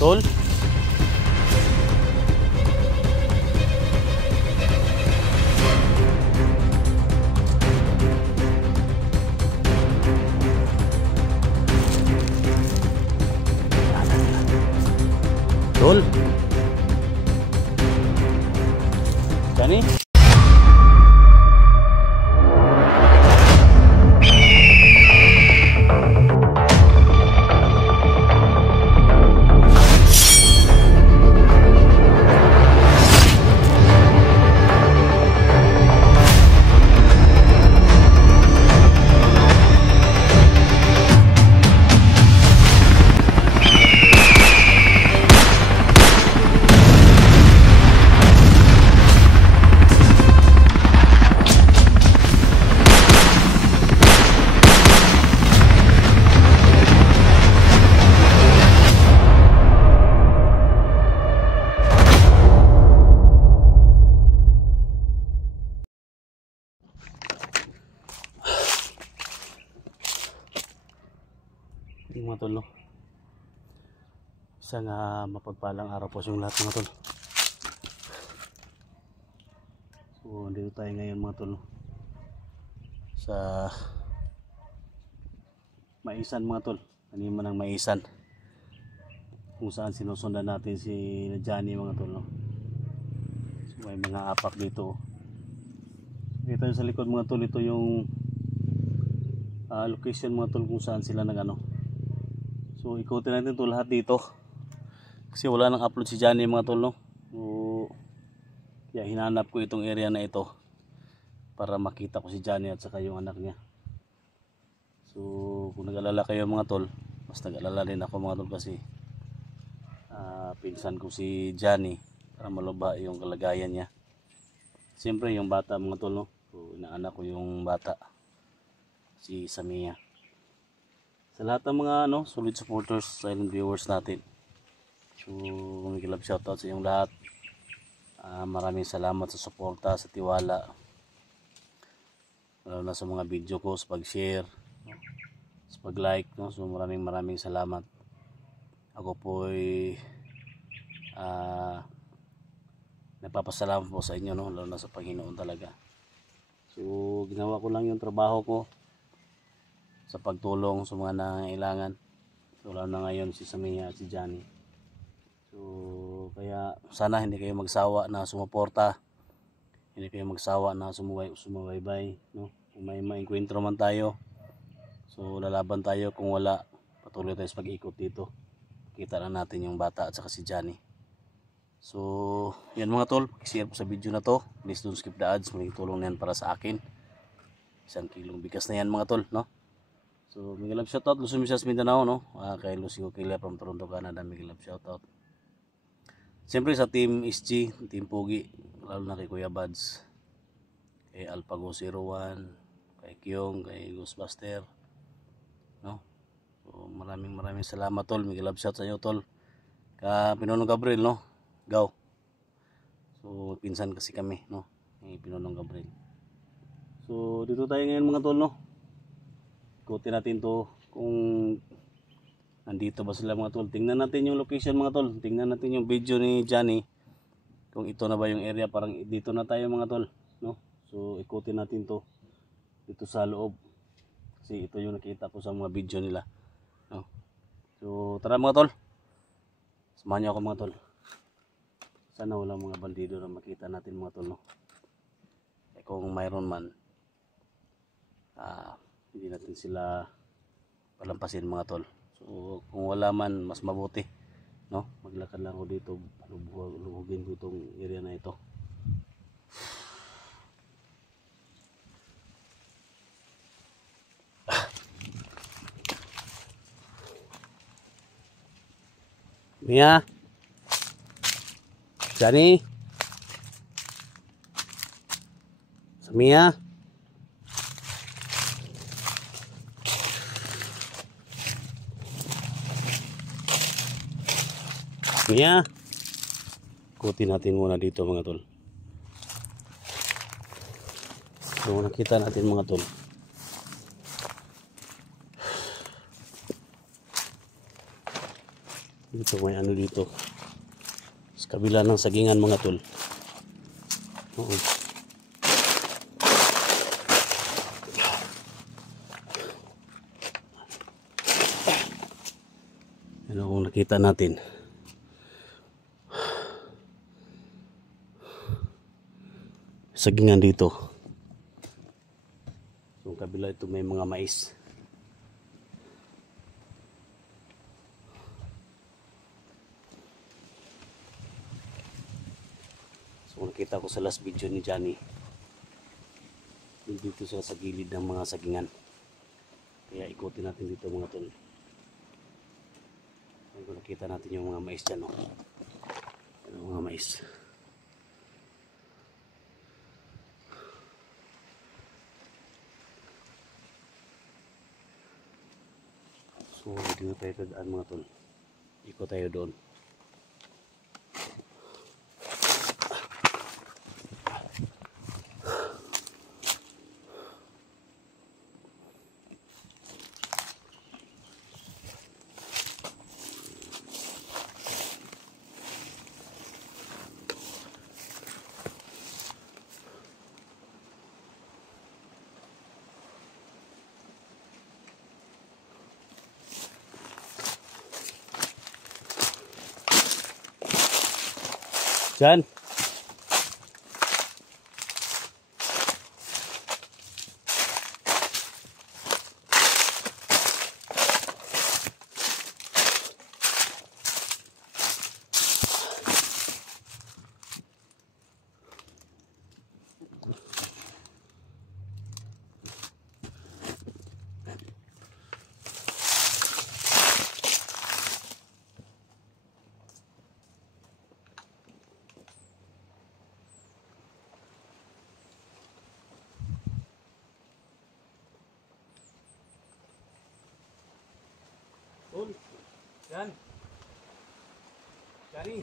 Tol. Tol. Johnny. Mga tol, no? Isang mapagpalang araw po sa lahat mga tol. So dito tayo ngayon mga tol, no? Sa Maisan mga tol, kanima ng Maisan, kung saan sinusundan natin si Johnny mga tol, no? So, may mga apak dito. Dito sa likod mga tol, ito yung location mga tol kung saan sila So ikutin natin ito lahat dito kasi wala nang upload si Johnny mga tol, no? So, kaya hinanap ko itong area na ito para makita ko si Johnny at saka yung anak niya. So kung nag-alala kayo mga tol, mas nag-alala din ako mga tol kasi pinsan ko si Johnny para malubha yung kalagayan niya. Siyempre yung bata mga tol, no? So inaanak ko yung bata, si Samia. Sa lahat ng mga solid supporters, silent viewers natin, so mag-love shoutout sa inyong lahat. Maraming salamat sa suporta, sa tiwala, lalo na sa mga video ko, sa pag-share, sa pag-like, no? So maraming salamat. Ako po ay nagpapasalamat po sa inyo, no? Lalo na sa Panginoon talaga. So ginawa ko lang yung trabaho ko sa pagtulong sa mga nangangailangan. So lalo na ngayon si Samia at si Johnny. So kaya sana hindi kayo magsawa na sumuporta, hindi kayo magsawa na sumubaybay, no? Kung may maengkwentro man tayo, so lalaban tayo. Kung wala, patuloy tayo sa pag-ikot dito. Kita na natin yung bata at saka si Johnny. So yan mga tol, share po sa video na to. Please don't skip the ads, malaking tulong na yan para sa akin. 1 kilong bigas na yan mga tol, no? So, mega love shoutout, Luzon, Visayas, Mindanao, no? Kay Lucy Okila from Toronto, Canada, mega love shoutout. Siyempre sa Team SG, Team Pugi, lalo na kay Kuya Buds, kay Alpago 01, kay Kyong, kay Ghostbuster, no? So, maraming salamat tol, mega love shout sa inyo tol. Ka Pinonong Gabriel, no? Gaw. So, pinsan kasi kami, no? Kay Pinonong Gabriel. So, dito tayo ngayon mga tol, no? Ikutin natin to kung nandito ba sila mga tol. Tingnan natin yung location mga tol. Tingnan natin yung video ni Johnny, kung ito na ba yung area. Parang dito na tayo mga tol, no? So ikutin natin to dito sa loob kasi ito yung nakita ko sa mga video nila, no? So tara mga tol, samahan niyo ako mga tol. Sana walang mga bandido na makita natin mga tol, no? Kung mayroon man, hindi natin sila palampasin mga tol. So kung wala man, mas mabuti, no? Maglakad lang ako dito, lubugin ko itong area na ito. Mia, Johnny, Samia, Mia. Ikutin natin muna dito mga tol. So nakita natin mga tol, Dito may ano dito. Sa kabila ng sagingan mga tol. Oo. Ano kung nakita natin. Sagingan dito. So kabila ito may mga mais. So nakita ko sa last video ni Johnny. Dito siya sa gilid ng mga sagingan. Kaya ikutin natin dito mga tol. Kung nakita natin yung mga mais dyan. Yung mga mais. So dito tayo tadaan mga tol. Ikot tayo doon. Diyan. Tol, yan. Johnny.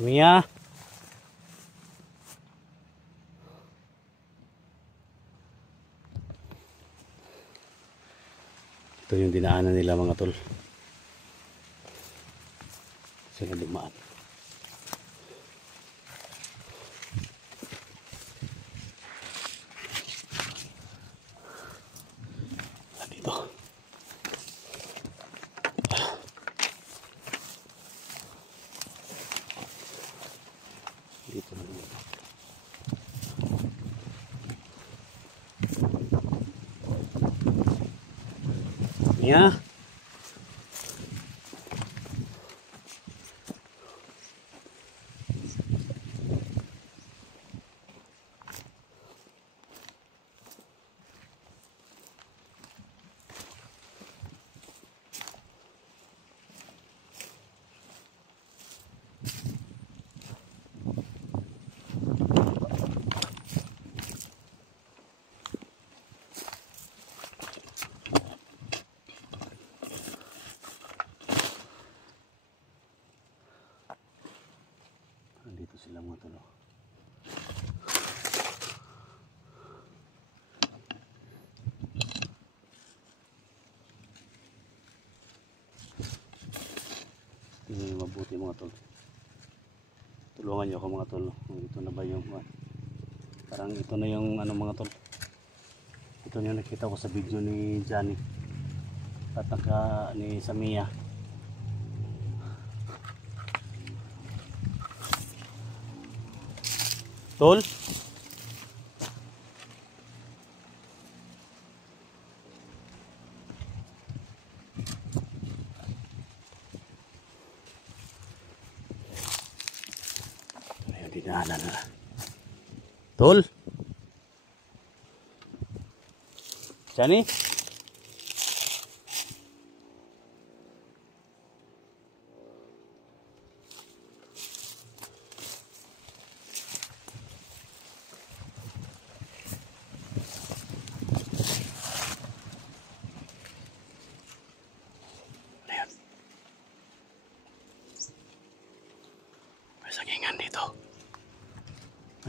Mia. Ito yung dinaanan nila mga tol. Sila dumaan. Dito. Dito na naman. Mia. Dito sila mga tol. Tingnan nyo mabuti mga tol. Tulungan nyo ako mga tol. Ito na ba yung parang ito na yung ano mga tol. Ito na yung nakita ko sa video ni Johnny at ni Samia. Tol? Ayun, dinaanan na. Tol? Johnny?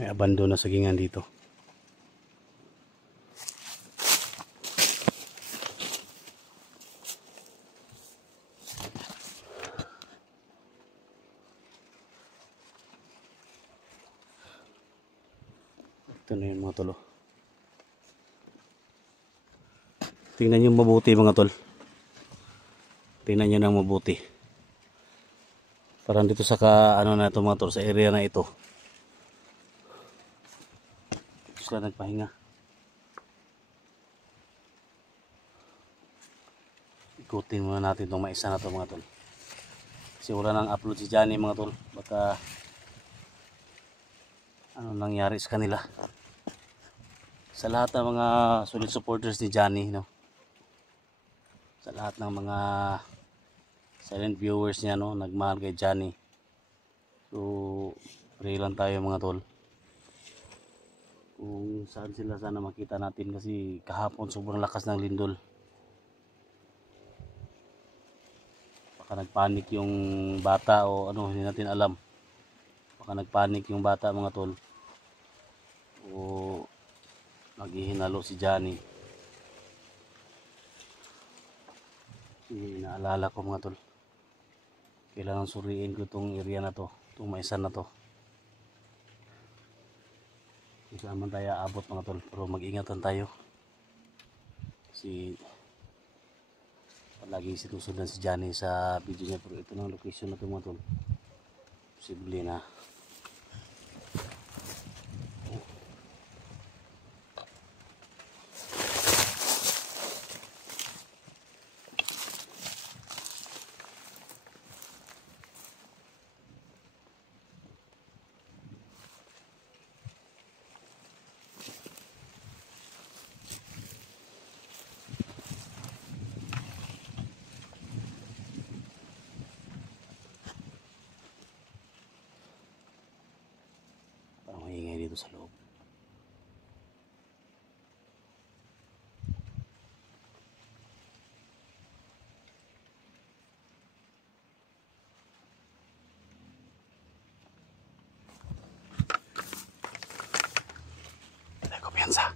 May abandon na sagingan dito. Ito na yun mga tol. Tingnan nyo mabuti mga tol. Tingnan nyo nang mabuti. Parang dito sa ano na ito mga tol, sa area na ito. Dito sila nagpahinga. Ikutin muna natin itong maisa na ito mga tol. Kasi wala nang upload si Johnny mga tol. Baka ano nangyari sa kanila. Sa lahat ng mga solid supporters ni Johnny, no? Sa lahat ng mga silent viewers niya, no, nagmahal kay Johnny. So, pray lang tayo mga tol. Kung saan sila sana makita natin kasi kahapon sobrang lakas ng lindol. Baka nagpanik yung bata o ano, hindi natin alam. Baka nagpanik yung bata mga tol. O naghihinalo si Johnny. Inaalala ko mga tol, kailangan suriin ko itong area na to, itong maisan na to, kung saan man tayo aabot mga tol. Pero mag-ingatan tayo kasi palagi sinusundan si Johnny sa video niya. Pero ito na location na to mga tol, posible na parang maingay dito sa loob. Dahil ko piyansa.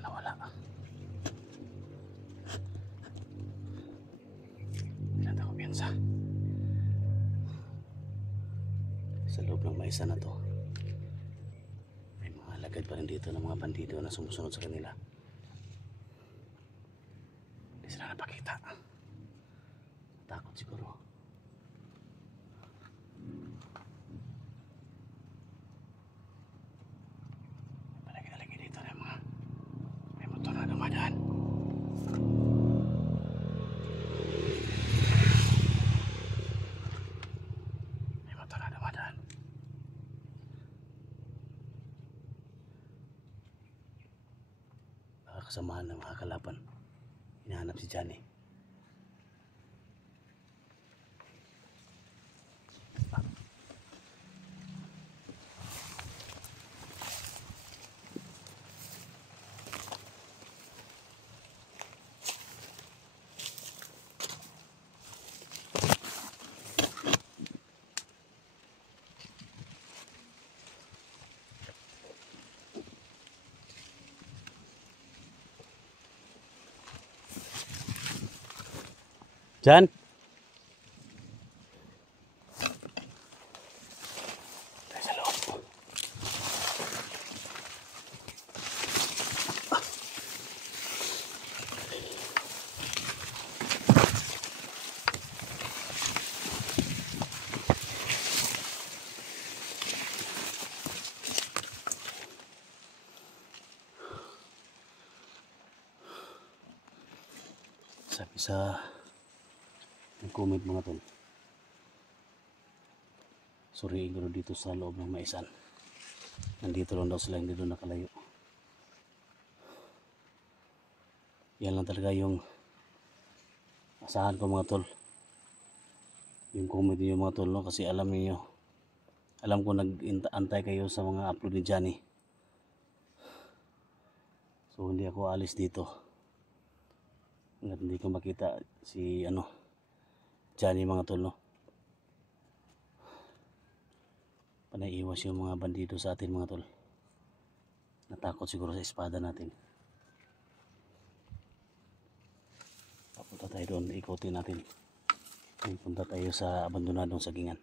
Nawala. Pinata ko piyansa. Sa loob ng maisa na to, may mga alagad pa rin dito ng mga bandido na sumusunod sa kanila. Hindi sila napakita. Takot siguro. Palagi-alagi dito na mga may motor na dumadaan. May motor na dumadaan. Baka kasamahan ng mga kalaban. Hinahanap si Johnny. Jan? Tayo sa loob. Sabi sa nag-comment mga tol, suriin ko dito sa loob ng maisan. Nandito lang daw sila, hindi doon nakalayo. Yan lang talaga yung asahan ko mga tol. Yung comment niyo mga tol, no? Kasi alam niyo, alam ko nag-antay kayo sa mga upload ni Johnny. So hindi ako alis dito hanggat hindi ko makita si Johnny mga tol, no? Panaiwas yung mga bandido sa atin mga tol. Natakot siguro sa espada natin. Papunta tayo doon, ikutin natin. Punta tayo sa abandonadong sagingan.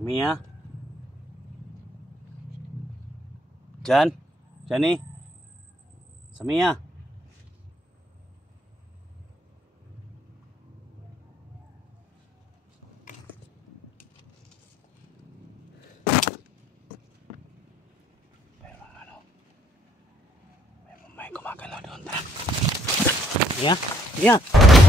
Samia? Johnny? Samia? May gumagalaw doon. Tara. Samia?